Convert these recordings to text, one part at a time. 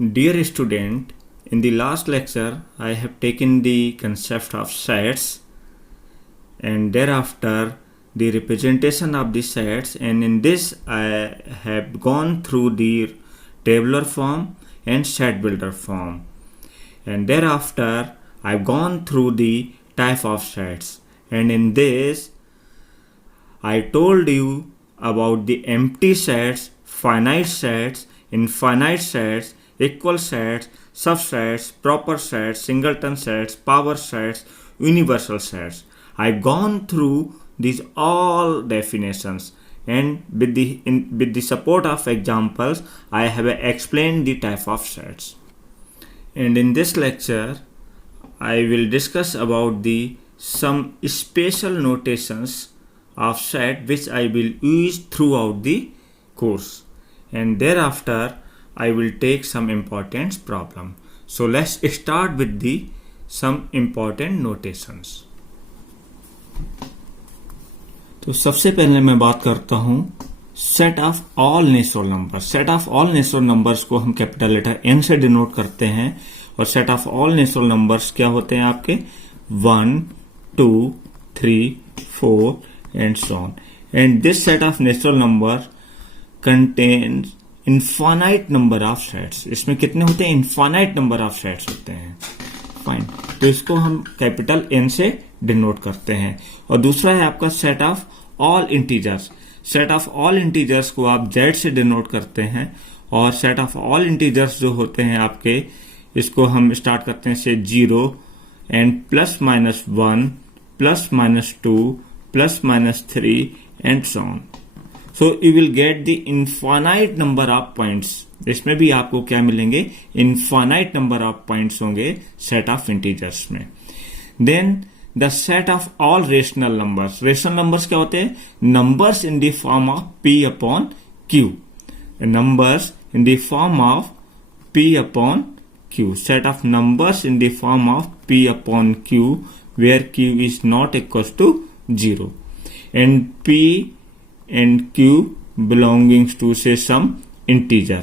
Dear student, in the last lecture I have taken the concept of sets and thereafter the representation of the sets, and in this I have gone through the tabular form and set builder form, and thereafter I've gone through the type of sets, and in this I told you about the empty sets, finite sets, infinite sets, equal sets, subsets, proper sets, singleton sets, power sets, universal sets. I've gone through these all definitions, and with the support of examples I have explained the type of sets. And in this lecture I will discuss about some special notations of set which I will use throughout the course, and thereafter I will take some important problem. So let's start with some important notations. तो सबसे पहले मैं बात करता हूं set of all natural numbers. Set of all natural numbers को हम capital letter N से डिनोट करते हैं, और set of all natural numbers क्या होते हैं आपके 1, 2, 3, 4 and so on. And this set of natural number contains infinite number of sets. इसमें कितने होते हैं? infinite number of sets होते हैं. फाइन, तो इसको हम कैपिटल एन से डिनोट करते हैं. और दूसरा है आपका set of all integers. Set of all integers को आप जेड से डिनोट करते हैं, और सेट ऑफ ऑल इंटीजर्स जो होते हैं आपके, इसको हम स्टार्ट करते हैं से 0 and plus minus 1 plus minus 2 plus minus 3 and so on. So you will get the infinite number of points. इसमें भी आपको क्या मिलेंगे? Infinite number of points होंगे set of integers में. Then the set of all rational numbers. Rational numbers क्या होते हैं? Numbers in the form of p upon q. Numbers in the form of p upon q. Set of numbers in the form of p upon q where q is not equals to 0, and p and q belonging to say some integer.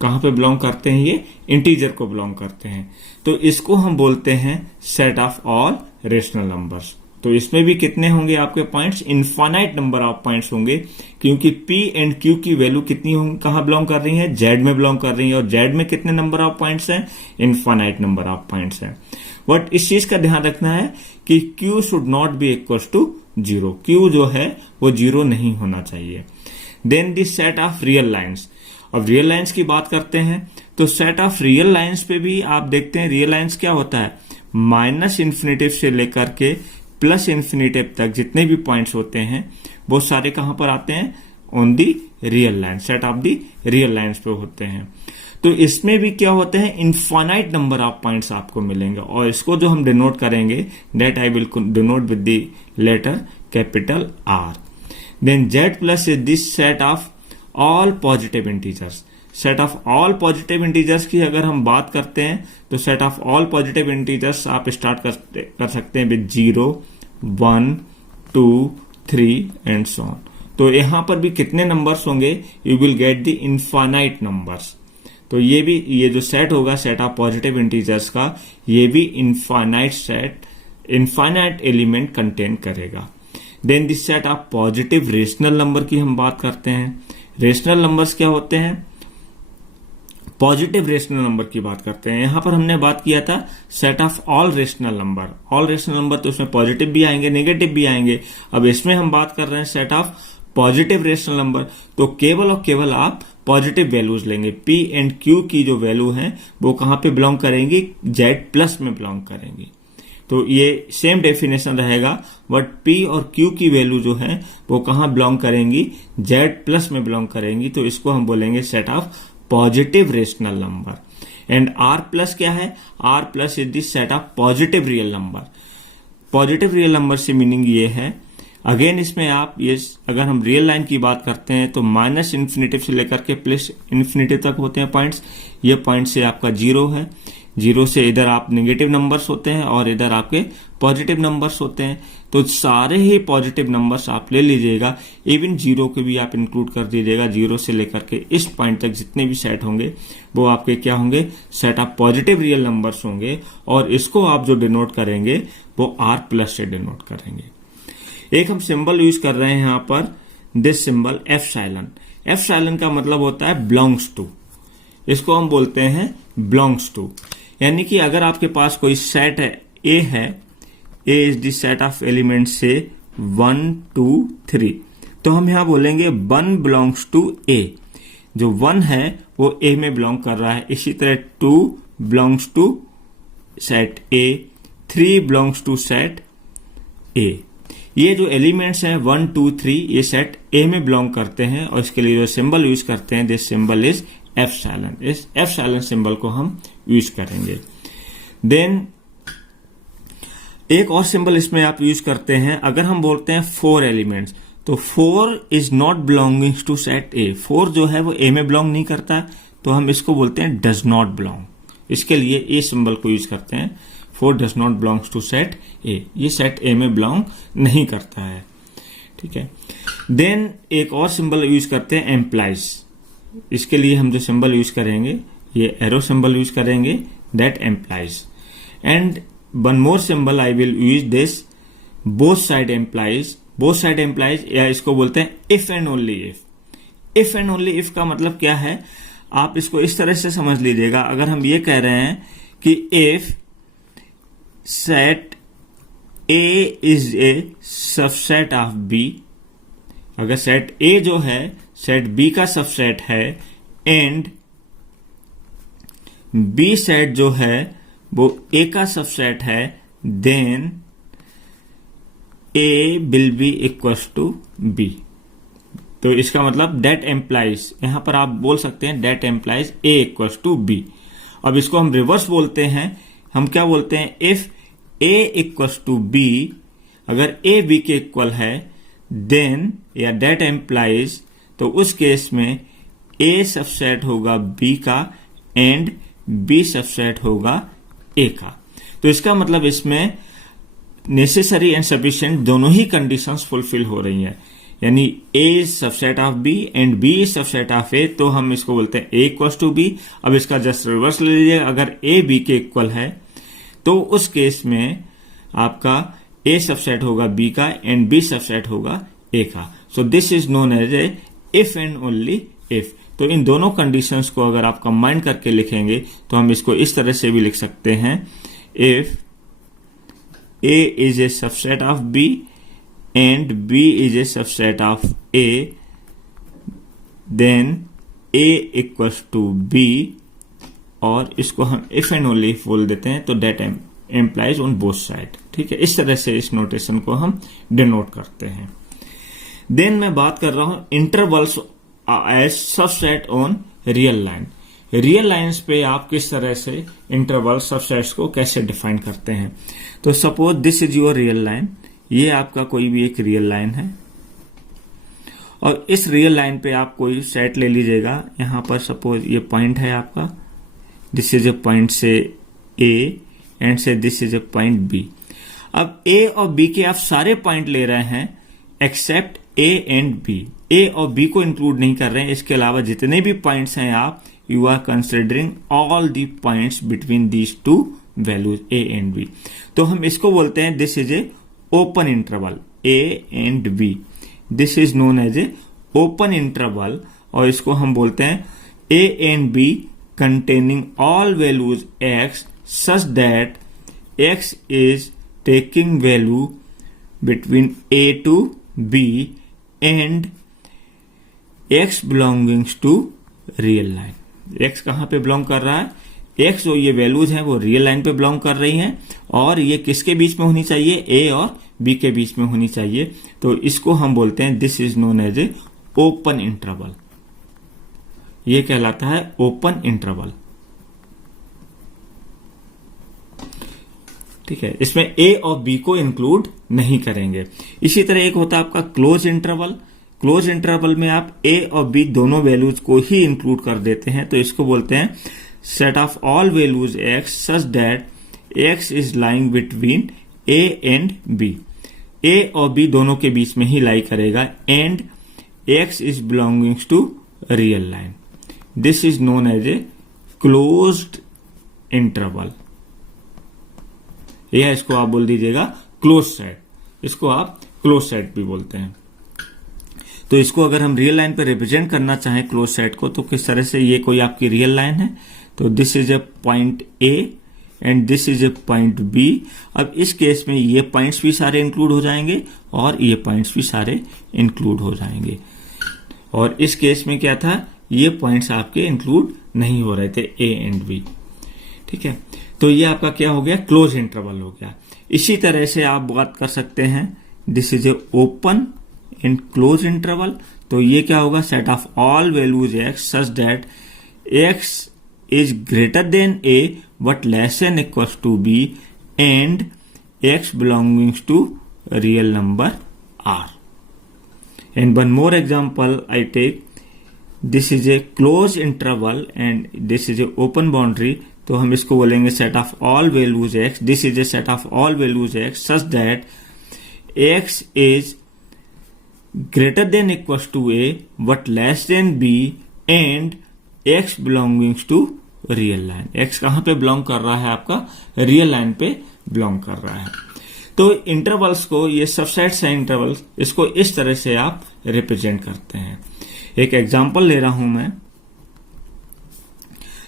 कहां पे belong करते हैं? ये integer को belong करते हैं. तो इसको हम बोलते हैं set of all rational numbers. तो इसमें भी कितने होंगे आपके points? Infinite number of points होंगे, क्योंकि p एंड q की वैल्यू कितनी होंगी, कहां बिलोंग कर रही है? z में बिलोंग कर रही है, और z में कितने नंबर ऑफ पॉइंट्स हैं? इनफाइनाइट नंबर ऑफ पॉइंट्स हैं. बट इस चीज का ध्यान रखना है कि q should not be equals to 0. q जो है वो 0 नहीं होना चाहिए. Then the set of real lines. अब रियल लाइंस की बात करते हैं, तो सेट ऑफ रियल लाइंस पे भी आप देखते हैं रियल लाइंस क्या होता है? माइनस इन्फिनिटिव से लेकर के प्लस इन्फिनिटिव तक जितने भी पॉइंट्स होते हैं वो सारे कहां पर आते हैं? On the real line. Set of the real lines पे होते हैं. तो इसमें भी क्या होते हैं? इनफाइनाइट नंबर ऑफ पॉइंट्स आपको मिलेंगे, और इसको जो हम डिनोट करेंगे that I will denote with the letter capital R. Then Z plus is this set of all positive integers. Set of all positive integers की अगर हम बात करते हैं, तो set of all positive integers आप स्टार्ट कर सकते हैं विद 0, 1, 2, 3 एंड सो ऑन. तो यहां पर भी कितने नंबर्स होंगे? You will get the infinite numbers. तो ये जो सेट होगा सेट ऑफ पॉजिटिव इंटीजर्स का, ये भी इनफाइनाइट एलिमेंट कंटेन करेगा. Then this set of positive rational number की हम बात करते हैं. रेशनल नंबर्स क्या होते हैं? पॉजिटिव रेशनल नंबर की बात करते हैं. यहां पर हमने बात किया था set of all rational number. All rational number तो उसमें पॉजिटिव भी आएंगे, नेगेटिव भी आएंगे. अब इसमें हम बात कर रहे हैं set of positive rational number. तो केवल और केवल आप पॉजिटिव वैल्यूज लेंगे. p एंड q की जो वैल्यू है वो कहां पे बिलोंग करेंगी? z प्लस में बिलोंग करेंगी. तो ये सेम डेफिनेशन रहेगा, बट p और q की वैल्यू जो है वो कहां बिलोंग करेंगी? z प्लस में बिलोंग करेंगी. तो इसको हम बोलेंगे set of positive rational number. And r plus क्या है? r plus is the set of positive real number. Positive real number से मीनिंग ये है, अगेन इसमें आप ये अगर हम रियल लाइन की बात करते हैं तो माइनस इन्फिनिटिव से लेकर के प्लस इन्फिनिटिव तक होते हैं पॉइंट्स. ये पॉइंट से आपका 0 है, 0 से इधर आप नेगेटिव नंबर्स होते हैं और इधर आपके पॉजिटिव नंबर्स होते हैं. तो तो सारे ही पॉजिटिव नंबर्स आप ले लीजिएगा, इवन जीरो के भी आप इंक्लूड कर दीजिएगा। जीरो से लेकर के इस पॉइंट तक जितने भी सेट होंगे वो आपके क्या होंगे, set of positive real numbers होंगे, और इसको आप जो डिनोट करेंगे वो आर प्लस से डिनोट करेंगे। एक हम सिंबल यूज कर रहे हैं यहां पर, दिस सिंबल एप्सिलॉन। एप्सिलॉन का मतलब होता है बिलोंग्स टू, इसको हम बोलते हैं बिलोंग्स टू। यानी कि अगर आपके पास कोई सेट है, A is the set of element से 1 2 3, तो हम यहां बोलेंगे 1 बिलोंग्स टू ए। जो 1 है वो ए में बिलोंग कर रहा है। इसी तरह 2 belongs to set A, 3 belongs to set A. ये जो एलिमेंट्स हैं 1 2 3 ये सेट ए में बिलोंग करते हैं, और इसके लिए जो सिंबल यूज करते हैं, दिस सिंबल इज एप्सिलॉन। इस एप्सिलॉन सिंबल को हम यूज करेंगे। देन एक और सिंबल इसमें आप यूज करते हैं, अगर हम बोलते हैं 4 एलिमेंट्स, तो 4 is not belonging to set A. 4 जो है वो ए में बिलोंग नहीं करता, तो हम इसको बोलते हैं डज नॉट बिलोंग। इसके लिए ए सिंबल को यूज करते हैं। 4 does not belongs to set A, ये सेट ए में बिलोंग नहीं करता है, ठीक है। देन एक और सिंबल यूज करते हैं एम्प्लाइज। इसके लिए हम जो सिंबल यूज करेंगे, ये एरो सिंबल यूज करेंगे, that implies. And one more symbol I will use this both side implies. Both side implies, या इसको बोलते हैं if and only if. If and only if का मतलब क्या है, आप इसको इस तरह से समझ लीजिएगा। अगर हम ये कह रहे हैं कि if set A is a subset of B, अगर सेट ए जो है सेट बी का सबसेट है, एंड बी सेट जो है वो ए का सबसेट है, then A will be equal to B. तो इसका मतलब डेट एम्प्लाइज, यहां पर आप बोल सकते हैं that implies A equal to B. अब इसको हम रिवर्स बोलते हैं, हम क्या बोलते हैं, if A equal to B, अगर ए बी के इक्वल है, देन या डेट एम्प्लाइज, तो उस केस में ए सबसेट होगा बी का एंड बी सबसेट होगा ए का। तो इसका मतलब इसमें नेसेसरी एंड सफिशिएंट दोनों ही कंडीशंस फुलफिल हो रही हैं। यानी A is subset of B and B is subset of A, तो हम इसको बोलते हैं ए इक्वल टू बी। अब इसका जस्ट रिवर्स ले लीजिए, अगर ए बी के इक्वल है तो उस केस में आपका ए सबसेट होगा बी का एंड बी सबसेट होगा ए का। So this is known as a if and only if. तो इन दोनों कंडीशंस को अगर आप कंबाइन करके लिखेंगे तो हम इसको इस तरह से भी लिख सकते हैं, if A is a subset of B and B is a subset of A, then A equals to B, और इसको हम इफ एंड ओनली इफ बोल देते हैं, तो that implies on both side. ठीक है, इस तरह से इस नोटेशन को हम डिनोट करते हैं। देन मैं बात कर रहा हूं intervals as subset on real line. Real lines पे आप किस तरह से इंटरवल सबसेट्स को कैसे डिफाइन करते हैं। तो suppose this is your real line, ये आपका कोई भी एक रियल लाइन है, और इस रियल लाइन पे आप कोई सेट ले लीजिएगा। यहां पर सपोज ये पॉइंट है आपका, दिस इज ए पॉइंट से ए एंड से this is a point B. अब ए और बी के आप सारे पॉइंट ले रहे हैं accept A and B. A और बी को इंक्लूड नहीं कर रहे हैं, इसके अलावा जितने भी पॉइंट्स हैं आप, you are considering all the points between these two values A and B. तो हम इसको बोलते हैं this is a open interval A and B. This is known as a open interval, और इसको हम बोलते हैं A and B containing all values x such that x is taking value between a to b and x belongs to real line। x कहां पे belong कर रहा है, x जो ये वैल्यूज हैं वो रियल लाइन पे बिलोंग कर रही हैं, और ये किसके बीच में होनी चाहिए, a और b के बीच में होनी चाहिए। तो इसको हम बोलते हैं this is known as a open interval. ये कहलाता है ओपन इंटरवल। ठीक है, इसमें ए और बी को इंक्लूड नहीं करेंगे। इसी तरह एक होता है आपका क्लोज इंटरवल। क्लोज इंटरवल में आप ए और बी दोनों वैल्यूज को ही इंक्लूड कर देते हैं, तो इसको बोलते हैं set of all values X such that X is lying between A and B. A और बी दोनों के बीच में ही लाई करेगा and X is belongings to real line. This is known as a closed interval, या इसको आप बोल दीजिएगा क्लोज सेट, इसको आप क्लोज सेट भी बोलते हैं। तो इसको अगर हम रियल लाइन पे रिप्रेजेंट करना चाहें क्लोज सेट को, तो किस तरह से, ये कोई आपकी रियल लाइन है, तो this is a point A and this is a point B. अब इस केस में ये पॉइंट्स भी सारे इंक्लूड हो जाएंगे और ये पॉइंट्स भी सारे इंक्लूड हो जाएंगे। और इस केस में क्या था, ये पॉइंट्स आपके इंक्लूड नहीं हो रहे थे, ए एंड बी। ठीक है, तो ये आपका क्या हो गया, क्लोज इंटरवल हो गया। इसी तरह से आप बात कर सकते हैं, this is a open and close interval. तो ये क्या होगा, set of all values X such that X is greater than A but less than equals to B and X belongings to real number R. And one more example I take, this is a close interval and this is a open boundary. तो हम इसको बोलेंगे set of all values X, this is a set of all values X such that X is greater than equals to A but less than B and X belongings to real line. X कहां पे belong कर रहा है, आपका real line पे belong कर रहा है। तो इंटरवल्स को, ये सबसेट्स हैं इंटरवल्स, इसको इस तरह से आप रिप्रेजेंट करते हैं। एक एग्जांपल ले रहा हूं मैं।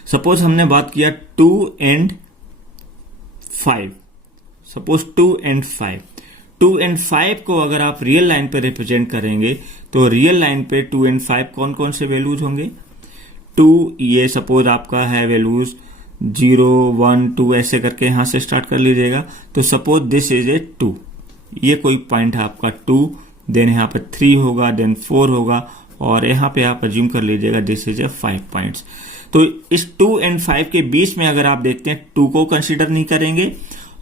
सपोज हमने बात किया 2 and 5, सपोज 2 and 5, 2 and 5 को अगर आप रियल लाइन पे रिप्रेजेंट करेंगे तो रियल लाइन पे 2 and 5 कौन कौन से वैल्यूज होंगे। 2 ये सपोज आपका है वैल्यूज 0 1 2 ऐसे करके यहां से स्टार्ट कर लीजिएगा। तो सपोज दिस इज ए 2, ये कोई पॉइंट है आपका 2, देन यहां पे 3 होगा, देन 4 होगा और यहां पे आप अज्यूम कर लीजिएगा दिस इज ए 5 पॉइंट्स। तो इस 2 and 5 के बीच में अगर आप देखते हैं 2 को कंसीडर नहीं करेंगे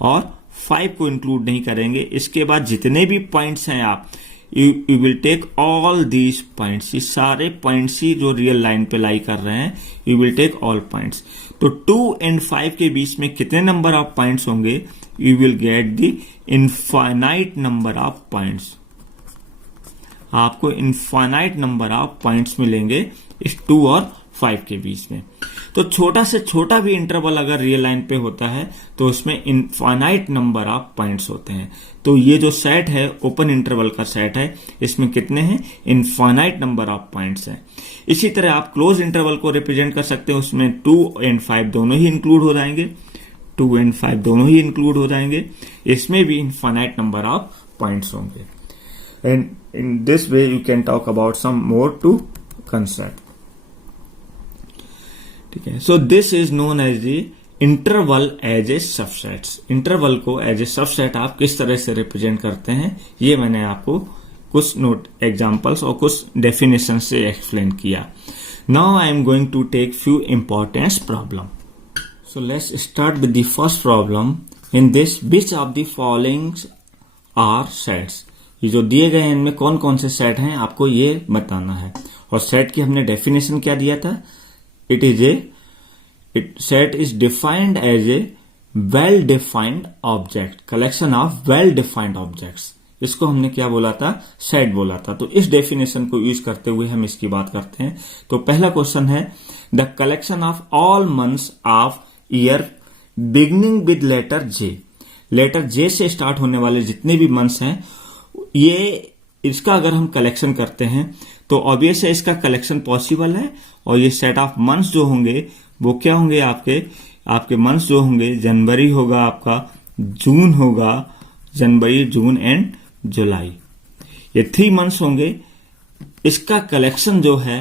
और 5 को इंक्लूड नहीं करेंगे। इसके बाद जितने भी पॉइंट्स हैं आप you will take all these points, ये सारे पॉइंट्स ही जो रियल लाइन पे लाई कर रहे हैं, you will take all points. तो 2 and 5 के बीच में कितने नंबर ऑफ पॉइंट्स होंगे, you will get the infinite number of points. आपको इनफाइनाइट नंबर ऑफ पॉइंट्स मिलेंगे इस 2 और 5 के बीच में। तो छोटा से छोटा भी इंटरवल अगर रियल लाइन पे होता है तो उसमें इनफाइनाइट नंबर ऑफ पॉइंट्स होते हैं। तो ये जो सेट है ओपन इंटरवल का सेट है, इसमें कितने हैं, इनफाइनाइट नंबर ऑफ पॉइंट्स हैं। इसी तरह आप क्लोज इंटरवल को रिप्रेजेंट कर सकते हैं, उसमें 2 and 5 दोनों ही इंक्लूड हो जाएंगे, 2 and 5 दोनों ही इंक्लूड हो जाएंगे, इसमें भी इनफाइनाइट नंबर ऑफ पॉइंट्स होंगे। And in this way you can talk about some more two concept. ठीक है, so this is known as the interval as a subsets. Interval को एज ए सबसेट आप किस तरह से रिप्रेजेंट करते हैं, ये मैंने आपको कुछ नोट एग्जांपल्स और कुछ डेफिनेशन से एक्सप्लेन किया। Now I am going to take few important problem. So let's start with the first problem. In this which of the following are sets, ये जो दिए गए हैं इनमें कौन कौन से सेट हैं आपको ये बताना है। और सेट की हमने डेफिनेशन क्या दिया था, set is defined as a well defined object, collection of well defined objects। इसको हमने क्या बोला था, सेट बोला था। तो इस डेफिनेशन को यूज करते हुए हम इसकी बात करते हैं। तो पहला क्वेश्चन है, the collection of all months of year beginning with letter J. Letter J से स्टार्ट होने वाले जितने भी मंथ्स हैं, ये इसका अगर हम कलेक्शन करते हैं तो ऑब्वियस है इसका कलेक्शन पॉसिबल है। और ये सेट ऑफ मंथ्स जो होंगे वो क्या होंगे, आपके मंथ्स जो होंगे, जनवरी होगा, आपका जून होगा, जनवरी जून एंड जुलाई, ये 3 मंथ्स होंगे। इसका कलेक्शन जो है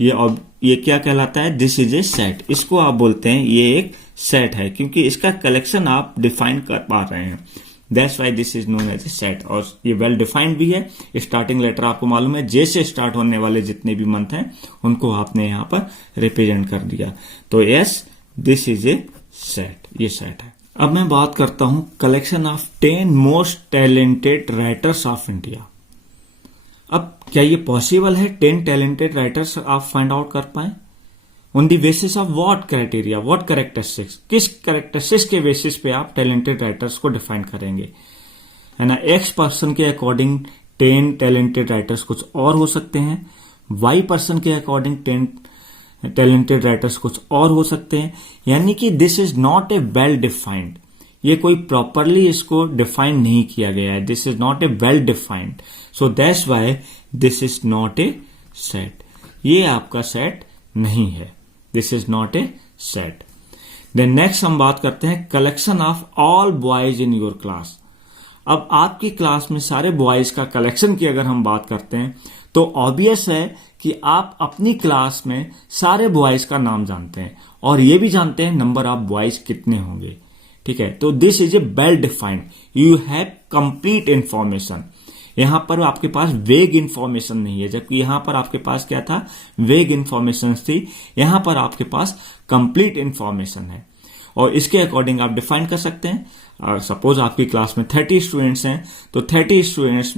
ये क्या कहलाता है, दिस इज ए सेट। इसको आप बोलते हैं ये एक सेट है, क्योंकि इसका कलेक्शन आप डिफाइन कर पा रहे हैं। That's why this is known as a set. और ये वेल डिफाइंड भी है। स्टार्टिंग लेटर आपको मालूम है, जे से स्टार्ट होने वाले जितने भी मंथ हैं उनको आपने यहां पर रिप्रेजेंट कर दिया। तो yes, this is a set, ये सेट है। अब मैं बात करता हूं collection of 10 most talented writers of India. अब क्या ये पॉसिबल है 10 टैलेंटेड राइटर्स आप फाइंड आउट कर पाए? On the basis of what criteria, what characteristics, किस कैरेक्टरिस्टिक्स के बेसिस पे आप टैलेंटेड राइटर्स को डिफाइन करेंगे? है ना। X पर्सन के अकॉर्डिंग 10 टैलेंटेड राइटर्स कुछ और हो सकते हैं, Y पर्सन के अकॉर्डिंग 10 टैलेंटेड राइटर्स कुछ और हो सकते हैं। यानी कि this is not a well defined, ये कोई प्रॉपरली इसको डिफाइन नहीं किया गया है। This is not a well defined, so that's why this is not a set. ये आपका सेट नहीं है, this is not a set. Then next हम बात करते हैं collection of all boys in your class. अब आपकी क्लास में सारे बॉयज का कलेक्शन की अगर हम बात करते हैं तो ऑब्वियस है कि आप अपनी क्लास में सारे बॉयज का नाम जानते हैं और ये भी जानते हैं नंबर ऑफ बॉयज कितने होंगे, ठीक है। तो this is A well defined, you have complete information. यहां पर आपके पास वेग इंफॉर्मेशन नहीं है, जबकि यहां पर आपके पास क्या था, वेग इंफॉर्मेशन थी। यहां पर आपके पास कंप्लीट इंफॉर्मेशन है और इसके अकॉर्डिंग आप डिफाइन कर सकते हैं। सपोज आपकी क्लास में 30 स्टूडेंट्स हैं, तो 30 स्टूडेंट्स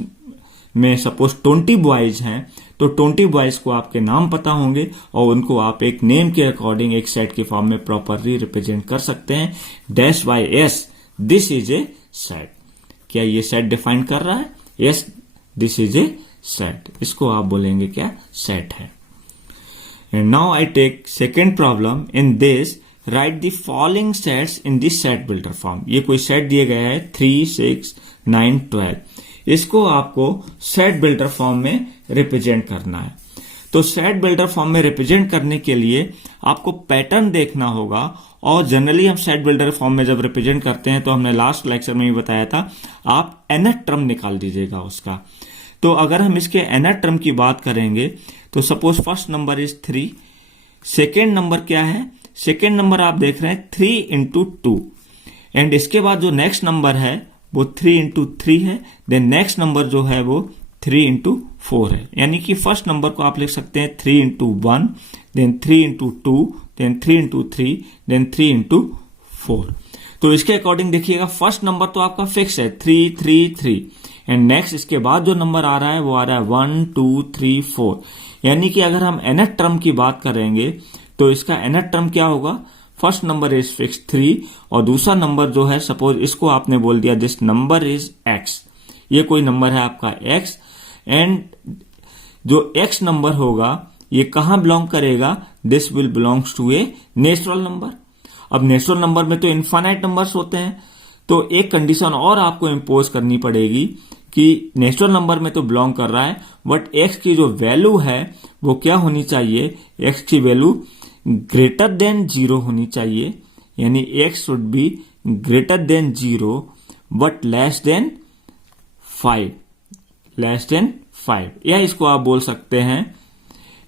में सपोज 20 बॉयज हैं, तो 20 बॉयज को आपके नाम पता होंगे और उनको आप एक नेम के अकॉर्डिंग एक सेट के फॉर्म में प्रॉपरली रिप्रेजेंट कर सकते हैं। Dash by S, this is a set. क्या ये सेट डिफाइन कर रहा है? Yes, this is a set. इसको आप बोलेंगे क्या, सेट है। And now I take second problem. In this write the following sets in this set builder form. ये कोई सेट दिए गया है 3, 6, 9, 12। इसको आपको सेट बिल्डर फॉर्म में रिप्रेजेंट करना है। तो सेट बिल्डर फॉर्म में रिप्रेजेंट करने के लिए आपको पैटर्न देखना होगा और जनरली हम सेट बिल्डर फॉर्म में जब रिप्रेजेंट करते हैं तो हमने लास्ट लेक्चर में ही बताया था, आप nth टर्म निकाल दीजिएगा उसका। तो अगर हम इसके nth टर्म की बात करेंगे तो suppose first number is 3, second number क्या है, सेकेंड नंबर आप देख रहे हैं 3 इंटू 2, एंड इसके बाद जो नेक्स्ट नंबर है वो 3 इंटू 3 है। देन नेक्स्ट नंबर जो है वो 3 इंटू 4 है। यानी कि फर्स्ट नंबर को आप लिख सकते हैं 3 into 1, then 3 into 2, then 3 into 3, then 3 into 4। तो इसके अकॉर्डिंग देखिएगा फर्स्ट नंबर तो आपका फिक्स है 3, 3, 3, एंड नेक्स्ट इसके बाद जो नंबर आ रहा है वो आ रहा है 1, 2, 3, 4। यानी कि अगर हम nth टर्म की बात करेंगे तो इसका nth टर्म क्या होगा, फर्स्ट नंबर इज फिक्स 3 और दूसरा नंबर जो है सपोज इसको आपने बोल दिया दिस नंबर इज x। ये कोई नंबर है आपका x, एंड जो x नंबर होगा ये कहां बिलोंग करेगा, this will belongs to a natural number. अब नेचुरल नंबर में तो इनफाइनाइट नंबर्स होते हैं, तो एक कंडीशन और आपको इंपोज करनी पड़ेगी कि नेचुरल नंबर में तो बिलोंग कर रहा है, बट x की जो वैल्यू है वो क्या होनी चाहिए, x की वैल्यू ग्रेटर देन 0 होनी चाहिए। यानी x should be greater than 0 but less than 5, less than 5, या इसको आप बोल सकते हैं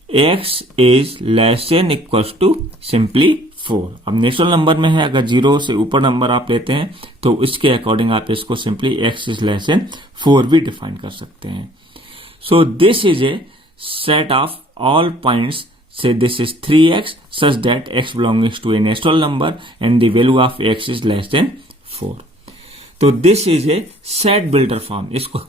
x is less than equals to simply 4। अब नेचुरल नंबर में है, अगर 0 से ऊपर नंबर आप लेते हैं तो इसके अकॉर्डिंग आप इसको simply x is less then 4 भी डिफाइन कर सकते हैं। सो this is a set of all points, say this is 3x such that x belongs to a natural number and the value of x is less than 4. तो this is a set builder form। इसको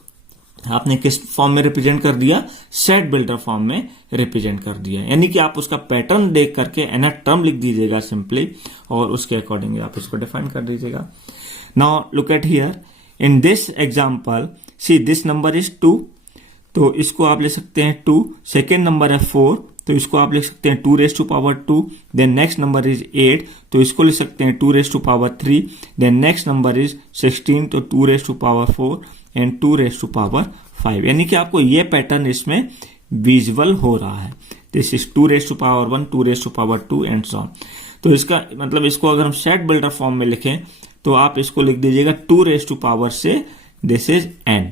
आपने किस form में represent कर दिया, set builder form में represent कर दिया। यानी कि आप उसका पैटर्न देख करके nth टर्म लिख दीजिएगा सिंपली और उसके अकॉर्डिंग आप इसको डिफाइन कर दीजिएगा। Now look at here, in this example see this number is 2, तो इसको आप ले सकते हैं 2। सेकेंड नंबर है 4, तो इसको आप लिख सकते हैं 2 raise to power 2। Then next number is 8, तो इसको लिख सकते हैं 2 raise to power 3। Then next number is 16, तो 2 raise to power 4 and 2 raise to power 5। यानी कि आपको ये पैटर्न इसमें विजुअल हो रहा है। This is 2 raise to power 1, 2 raise to power 2 and so on. तो इसका मतलब इसको अगर हम सेट बिल्डर फॉर्म में लिखें तो आप इसको लिख दीजिएगा 2 रेज़ टू पावर से this is n,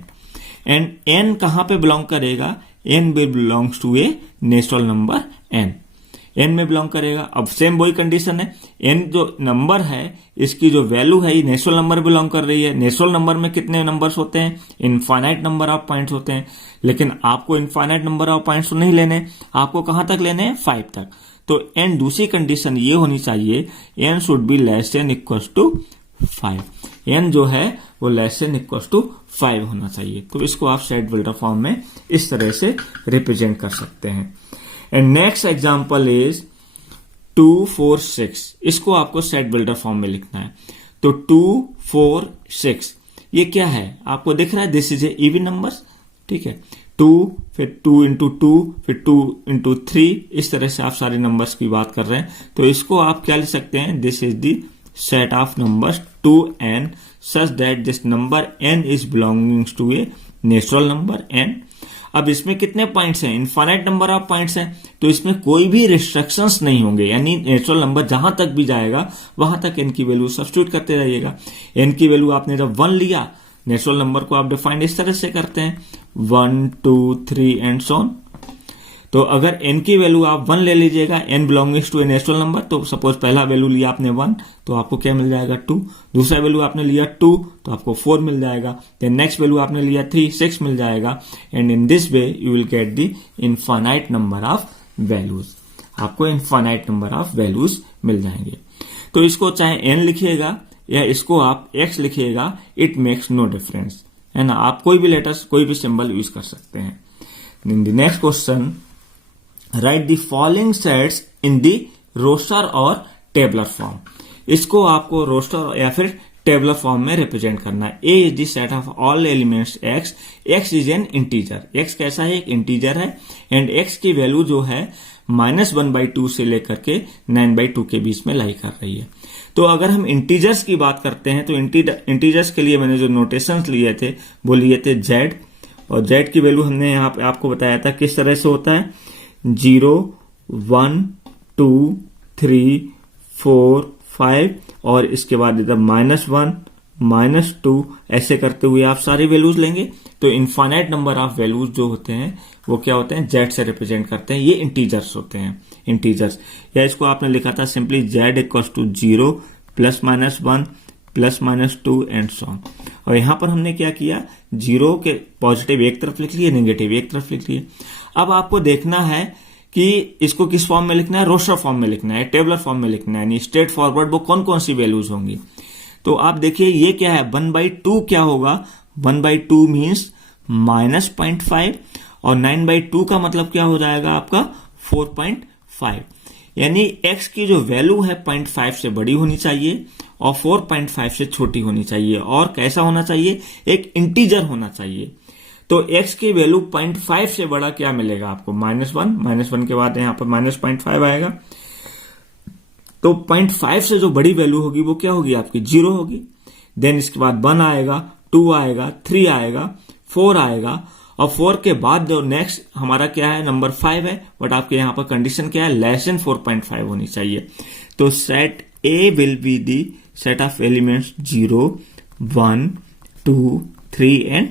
and n कहां पे बिलोंग करेगा, n will belongs to a natural number n में बिलोंग करेगा। अब सेम वही कंडीशन है, n जो नंबर है इसकी जो वैल्यू है ये नेचुरल नंबर बिलोंग कर रही है। नेचुरल नंबर में कितने नंबर्स होते हैं, इनफाइनाइट नंबर ऑफ पॉइंट्स होते हैं, लेकिन आपको इनफाइनाइट नंबर ऑफ पॉइंट्स नहीं लेने, आपको कहां तक लेने हैं, 5 तक। तो n दूसरी कंडीशन ये होनी चाहिए, n should be less than equals to 5। n जो है वो लेस देन इक्वल्स टू 5 होना चाहिए। तो इसको आप सेट बिल्डर फॉर्म में इस तरह से रिप्रेजेंट कर सकते हैं। And next example is 2, 4, 6। इसको आपको सेट बिल्डर फॉर्म में लिखना है। तो 2, 4, 6 ये क्या है आपको दिख रहा है, this is A even numbers, ठीक है। 2 फिर 2 इंटू 2 फिर 2 इंटू 3, इस तरह से आप सारे नंबर्स की बात कर रहे हैं। तो इसको आप क्या लिख सकते हैं, this is the set of numbers 2n such that this number n is belongings to a natural number n। अब इसमें कितने पॉइंट्स हैं, इनफाइनाइट नंबर ऑफ पॉइंट्स हैं, तो इसमें कोई भी रिस्ट्रिक्शंस नहीं होंगे, यानी नेचुरल नंबर जहां तक भी जाएगा वहां तक n की वैल्यू सब्स्टिट्यूट करते रहिएगा। n की वैल्यू आपने जब 1 लिया, नेचुरल नंबर को आप डिफाइन इस तरह से करते हैं 1 2 3 एंड सो ऑन। तो अगर n की वैल्यू आप 1 ले लीजिएगा, n belongings to a natural number, तो सपोज पहला वैल्यू लिया आपने 1, तो आपको क्या मिल जाएगा 2। दूसरा वैल्यू आपने लिया 2, तो आपको 4 मिल जाएगा। देन नेक्स्ट वैल्यू आपने लिया 3, 6 मिल जाएगा। And in this way you will get the infinite number of values, आपको इनफाइनाइट नंबर ऑफ वैल्यूज मिल जाएंगे। तो इसको चाहे n लिखिएगा या इसको आप x लिखिएगा, इट मेक्स नो डिफरेंस, है ना। आप कोई भी लेटर्स कोई भी सिंबल यूज कर सकते हैं। In the next question, write the following sets in the roster और टेबलर फॉर्म। इसको आपको रोस्टर या फिर टेबलर फॉर्म में रिप्रेजेंट करना है। A is the set of all elements X, X is an integer, X कैसा है, एक इंटीजर है, एंड एक्स की वैल्यू जो है -1/2 से लेकर के 9/2 के बीच में लाई कर रही है। तो अगर हम इंटीजर्स की बात करते हैं तो इंटीजर्स के लिए मैंने जो नोटेशंस लिए थे वो लिए थे z, और z की वैल्यू हमने यहाँ पे आपको बताया था किस तरह से होता है, 0 1 2 3 4 5 और इसके बाद इधर -1 -2 ऐसे करते हुए आप सारी वैल्यूज लेंगे। तो इनफाइनाइट नंबर ऑफ वैल्यूज जो होते हैं वो क्या होते हैं, z से रिप्रेजेंट करते हैं, ये इंटीजर्स होते हैं, इंटीजर्स। या इसको आपने लिखा था simply z equals to 0 +-1 +-2 and so on. और यहां पर हमने क्या किया, 0 के पॉजिटिव एक तरफ लिख लिए, नेगेटिव एक तरफ लिख लिए। अब आपको देखना है कि इसको किस फॉर्म में लिखना है, रोस्टर फॉर्म में लिखना है, टेबलर फॉर्म में लिखना है, यानी स्ट्रेट फॉरवर्ड वो कौन कौन सी वैल्यूज होंगी। तो आप देखिए ये क्या है, 1/2 क्या होगा, 1/2 मीन्स -0.5 और 9/2 का मतलब क्या हो जाएगा आपका 4.5, यानी x की जो वैल्यू है 0.5 से बड़ी होनी चाहिए और 4.5 से छोटी होनी चाहिए, और कैसा होना चाहिए, एक इंटीजर होना चाहिए। तो x की वैल्यू 0.5 से बड़ा क्या मिलेगा आपको, -1 के बाद यहाँ पर -0.5 आएगा। तो 0.5 से जो बड़ी वैल्यू होगी वो क्या होगी आपकी, 0 होगी। देन इसके बाद 1 आएगा, 2 आएगा, 3 आएगा, 4 आएगा, और 4 के बाद जो नेक्स्ट हमारा क्या है, नंबर 5 है, बट आपके यहाँ पर कंडीशन क्या है, <4.5 होनी चाहिए। तो set A will be the set of elements 0 1 2 3 and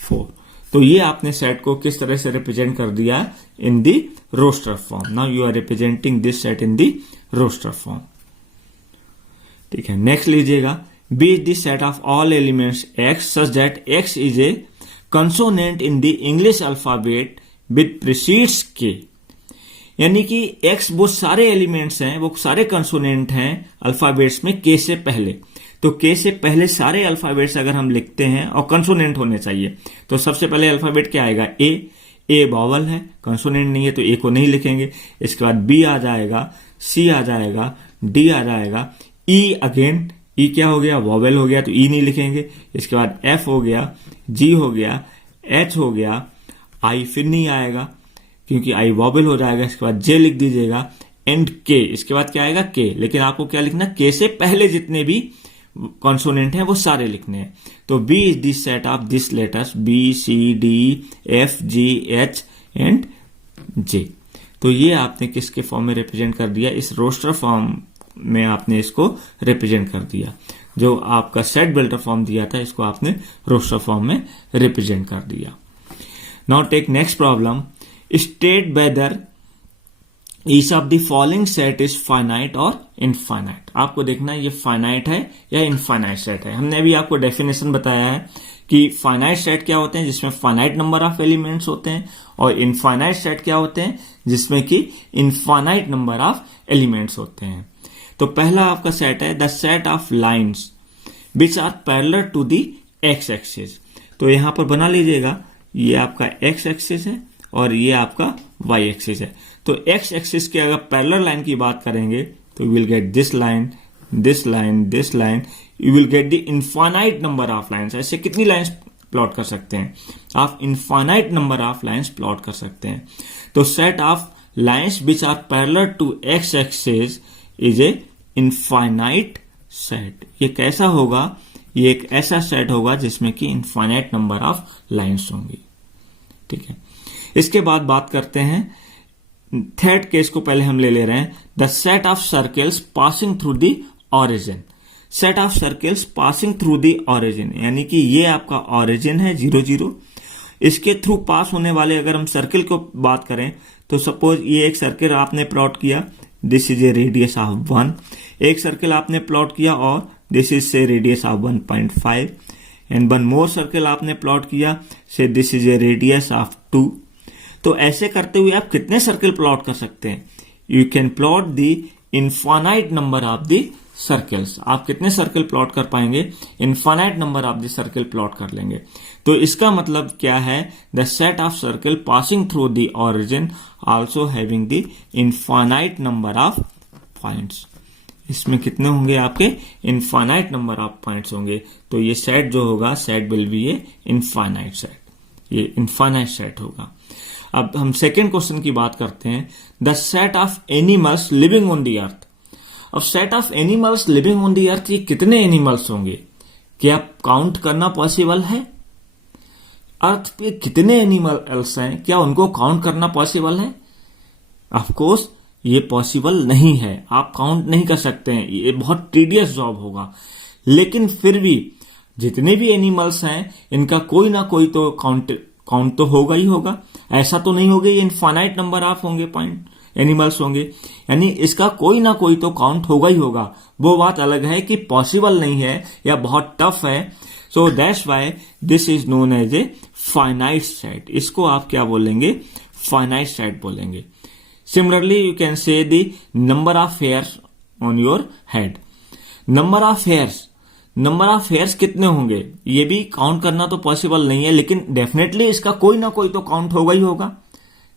4। तो ये आपने सेट को किस तरह से रिप्रेजेंट कर दिया, in the roster form. Now you are representing this set in the roster form, ठीक है। नेक्स्ट लीजिएगा, B is the set of all elements x such that x is a consonant in the English alphabet with precedes k। यानी कि x वो सारे elements हैं, वो सारे कंसोनेंट हैं अल्फाबेट्स में k से पहले। तो k से पहले सारे अल्फाबेट्स अगर हम लिखते हैं और कंसोनेंट होने चाहिए, तो सबसे पहले अल्फाबेट क्या आएगा, a वॉवल है, कंसोनेंट नहीं है तो a को नहीं लिखेंगे। इसके बाद b आ जाएगा, c आ जाएगा, d आ जाएगा, e अगेन, ई क्या हो गया, वॉवेल हो गया तो ई नहीं लिखेंगे। इसके बाद एफ हो गया, जी हो गया, एच हो गया, आई फिर नहीं आएगा क्योंकि आई वॉवेल हो जाएगा। इसके बाद जे लिख दीजिएगा, एंड के। इसके बाद क्या आएगा, के। लेकिन आपको क्या लिखना, के से पहले जितने भी कॉन्सोनेंट हैं वो सारे लिखने हैं। तो B is the set of this letters B C D F G H and J. तो ये आपने किसके फॉर्म में रिप्रेजेंट कर दिया, इस रोस्टर फॉर्म में आपने इसको रिप्रेजेंट कर दिया। जो आपका सेट बिल्डर फॉर्म दिया था इसको आपने रोस्टर फॉर्म में रिप्रेजेंट कर दिया। Now take next problem, state whether each of the following set is finite और इनफाइनाइट। आपको देखना है ये फाइनाइट है या इनफाइनाइट सेट है। हमने अभी आपको डेफिनेशन बताया है कि फाइनाइट सेट क्या होते हैं, जिसमें फाइनाइट नंबर ऑफ एलिमेंट्स होते हैं, और इनफाइनाइट सेट क्या होते हैं, जिसमें कि इनफाइनाइट नंबर ऑफ एलिमेंट्स होते हैं। तो पहला आपका सेट है the set of lines which are parallel to the x axis. तो यहां पर बना लीजिएगा, ये आपका एक्स एक्सिस है और ये आपका वाई एक्सिस है। तो एक्स एक्सिस के अगर पैरेलल लाइन की बात करेंगे तो will get this line, this line, this line, you will get the infinite number of lines. ऐसे कितनी लाइन्स प्लॉट कर सकते हैं आप? Infinite number of lines plot कर सकते हैं। तो set of lines which are parallel to x axis is a infinite set. ये कैसा होगा? ये एक ऐसा सेट होगा जिसमें कि इनफाइनाइट नंबर ऑफ लाइन्स होंगी। ठीक है, इसके बाद बात करते हैं थर्ड केस को। पहले हम ले रहे हैं the set of circles passing through the origin. Set of circles passing through the origin, यानी कि ये आपका ऑरिजिन है 0 0, इसके थ्रू पास होने वाले अगर हम सर्कल को बात करें तो सपोज ये एक सर्कल आपने प्लॉट किया, this is A radius of 1। एक सर्कल आपने प्लॉट किया और दिस इज से radius of 1.5 and one more circle आपने प्लॉट किया से this is A radius of 2। तो ऐसे करते हुए आप कितने सर्कल प्लॉट कर सकते हैं? You can plot the infinite number of the circles. आप कितने सर्कल प्लॉट कर पाएंगे? Infinite number of the circle plot कर लेंगे। तो इसका मतलब क्या है? The set of circle passing through the origin also having the infinite number of points. इसमें कितने होंगे आपके? इनफाइनाइट नंबर ऑफ पॉइंट्स होंगे। तो ये सेट जो होगा, set will be a infinite set, ये इनफाइनाइट सेट होगा। अब हम सेकेंड क्वेश्चन की बात करते हैं, the set of animals living on the earth. अब set of animals living on the earth, ये कितने एनिमल्स होंगे? क्या काउंट करना पॉसिबल है? अर्थ पे कितने एनिमल्स हैं, क्या उनको काउंट करना पॉसिबल है? ऑफ कोर्स ये पॉसिबल नहीं है, आप काउंट नहीं कर सकते हैं, ये बहुत टीडियस जॉब होगा। लेकिन फिर भी जितने भी एनिमल्स हैं इनका कोई ना कोई तो काउंट तो होगा ही होगा। ऐसा तो नहीं होगा ये इनफाइनाइट नंबर ऑफ होंगे पॉइंट एनिमल्स होंगे, यानी इसका कोई ना कोई तो काउंट होगा ही होगा। वो बात अलग है कि पॉसिबल नहीं है या बहुत टफ है। So that's why this is known as a finite set. इसको आप क्या बोलेंगे? फाइनाइट सेट बोलेंगे। Similarly, you can say the number of hairs on your head. Number of hairs कितने होंगे? ये भी काउंट करना तो पॉसिबल नहीं है, लेकिन डेफिनेटली इसका कोई ना कोई तो काउंट होगा ही होगा।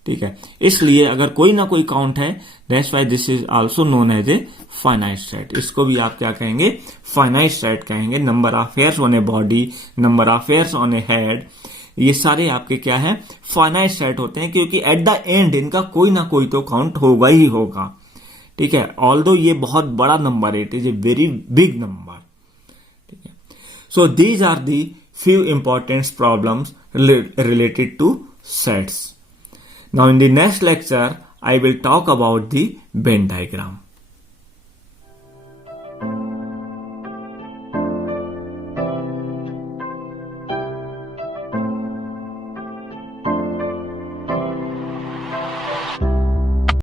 ठीक है, इसलिए अगर कोई ना कोई काउंट है, that's why this is also known as a finite set. इसको भी आप क्या कहेंगे? फाइनाइट सेट कहेंगे। Number of hairs on a body, number of hairs on a head, ये सारे आपके क्या है? फाइनाइट सेट होते हैं, क्योंकि एट द एंड इनका कोई ना कोई तो काउंट होगा ही होगा। ठीक है, ऑल्दो ये बहुत बड़ा नंबर है, it is a very big number. ठीक है, so these are the few important problems related to sets. Now in the next lecture I will talk about the Venn diagram.